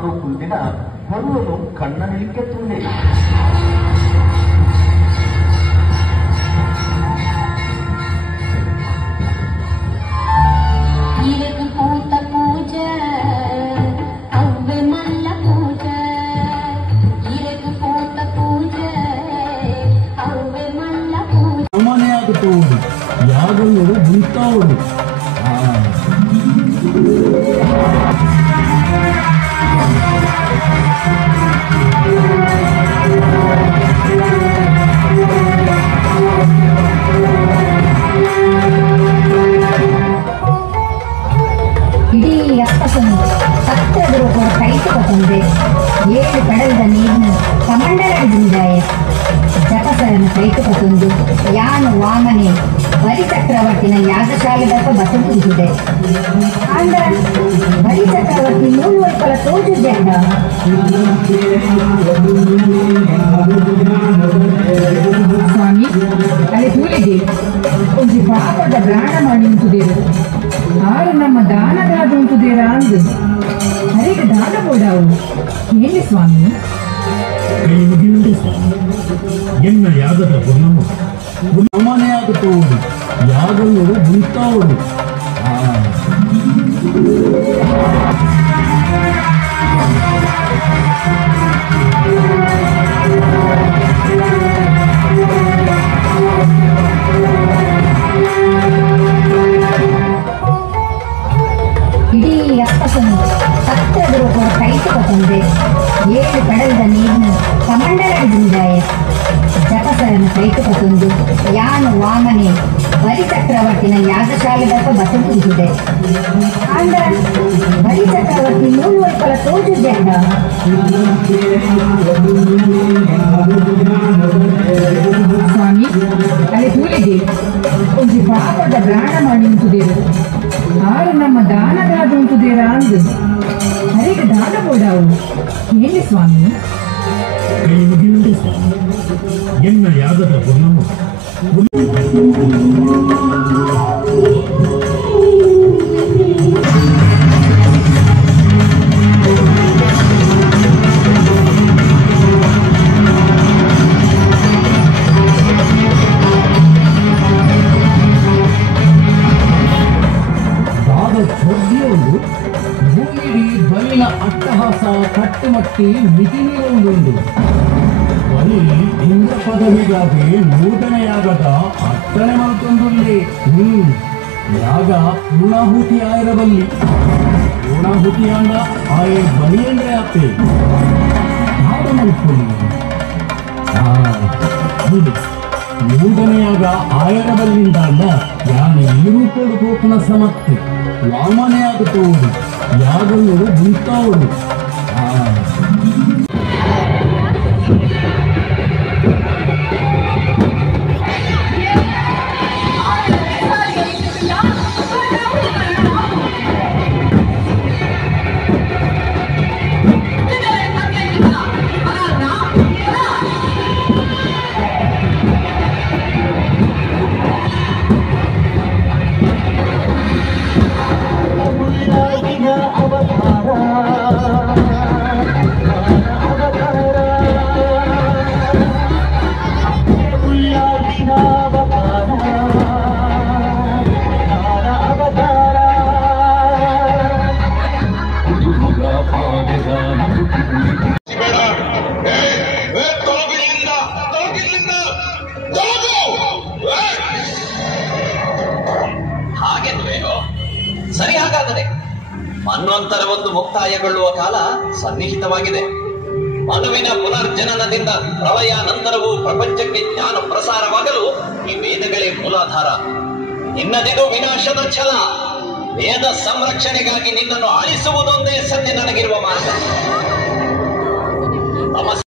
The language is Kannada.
ಮಾಡೋ ಕುಂದಿನ ಹೊರುವನು ಕಣ್ಣ ನಿಲಿಕೆ ತುಂಡೆ ಯಾಗಗಳು ನಿಂತಾವಳು ಇಡೀ ಅಪ್ಪಸನು ಸತ್ತೆದುರು ಕೂಡ ಕೈತುಕೊಂಡೆ 7 ಕಡಲದ ನೀರು ಕಮಂಡಲದಿಂದಾಯ ಜಪಸರನ್ನು ಕೈತುಕೊಂದು ಯಾನು ವಾಮನೆ ಬಲಿಚಕ್ರವರ್ತಿನ ಯಾಗಶಾಲೆದಪ್ಪ ಬಸದಿಸಿದೆ ಅಂದ ಬಲಿಚಕ್ರವರ್ತಿ 3 ವೈಪಲ ತೋಜುದೆಂಡ ಸ್ವಾಮಿ ಅಲ್ಲಿ ತೂಲಿಗೆ ಒಂದು ಪಾಪದ ಪ್ರಾಣ ಮಾಡಿ ಉಂಟುದೇರು ಆರು ನಮ್ಮ ದಾನಗಾದ ಉಂಟುದೇರ ಅಂದು ಹರಿಗೆ ದಾನ ಬೋಡಾವು ಹೇಳಿ ಸ್ವಾಮಿ ಕೈ ಮುಗಿಯುಂಡೆ ಸ್ವಾಮಿ ಎನ್ನ ಯಾಗದ ಗುಣವು ಮನೆಯಾಗುತ್ತವಳು ಯಾಗಗಳು ನಿಂತಾವಳು ಇಡೀ ಅಪ್ಪಸನು ಸತ್ತೆದುರು ಕೂಡ ಕೈತುಕೊಂಡೆ 7 ಕಡಲದ ನೀರು ಕಮಂಡಲದಿಂದಾಯ ಜಪಸರನ್ನು ಕೈತುಕೊಂದು ಯಾನು ವಾಮನೆ ಬಲಿಚಕ್ರವರ್ತಿನ ಯಾಗಶಾಲೆದಪ್ಪ ಬಸದಿಸಿದೆ ಅಂದ ಬಲಿಚಕ್ರವರ್ತಿ 3 ವೈಪಲ ತೋಜುದೆಂಡ ಸ್ವಾಮಿ ಅಲ್ಲಿ ತೂಲಿಗೆ ಒಂದು ಪಾಪದ ಪ್ರಾಣ ಮಾಡಿ ಉಂಟುದೇರು ಆರು ನಮ್ಮ ದಾನಗಾದ ಉಂಟುದೇರ ಅಂದು ಹರಿಗೆ ದಾನ ಬೋಡಾವು ಹೇಳಿ ಸ್ವಾಮಿ ಕೈ ಮುಗಿಯುಂಡೆ ಸ್ವಾಮಿ ಎನ್ನ ಯಾಗದ ಗುಣವು ಚೊಡ್ಡಿಯೊಂದು ಭೂಮಿಡಿ ಬಲಿನ ಅಟ್ಟಹಾಸ ಕಟ್ಟುಮಟ್ಟಿ ಮಿತಿಮೀರುವುದುಂಡು ಬಲಿ ಇಂದ್ರ ಪದವಿಗಾಗಿ ನೂತನೆಯಾಗದ ಅಟ್ಟಣೆ ಮಲ್ತೊಂದುಲ್ಲಿ ಯಾಗ ಪೂರ್ಣಾಹುತಿ ಆಯಿರಬಲ್ಲಿ ಪೂರ್ಣಾಹುತಿಯಾಂದ ಆಯೆ ಬಲಿ ಅಂದ್ರೆ ಅತ್ತೆ ಹಾಡು ಮಲ್ಕೊಳ್ಳಿ ನೂತನೆಯಾಗ ಆಯರಬಲ್ಲಿಂದ ಯಾನು ಈರುಕೋಡು ಕೋಪನ ಸಮರ್ಥೆ ವಾಮನೆಯಾಗುತ್ತವಳು ಯಾಗಗಳು ನಿಂತಾವಳು ಸರಿ ಹಾಗಾದರೆ ಮನ್ವಂತರ ಒಂದು ಮುಕ್ತಾಯಗೊಳ್ಳುವ ಕಾಲ ಸನ್ನಿಹಿತವಾಗಿದೆ. ಮನುವಿನ ಪುನರ್ಜನನದಿಂದ ಪ್ರಳಯ ನಂತರವೂ ಪ್ರಪಂಚಕ್ಕೆ ಜ್ಞಾನ ಪ್ರಸಾರವಾಗಲು ಈ ವೇದಗಳೇ ಮೂಲಾಧಾರ. ನಿನ್ನದಿದು ವಿನಾಶದ ಛಲ. ವೇದ ಸಂರಕ್ಷಣೆಗಾಗಿ ನಿನ್ನನ್ನು ಅಳಿಸುವುದೊಂದೇ ಸದ್ಯ ನನಗಿರುವ ಮಾರ್ಗ.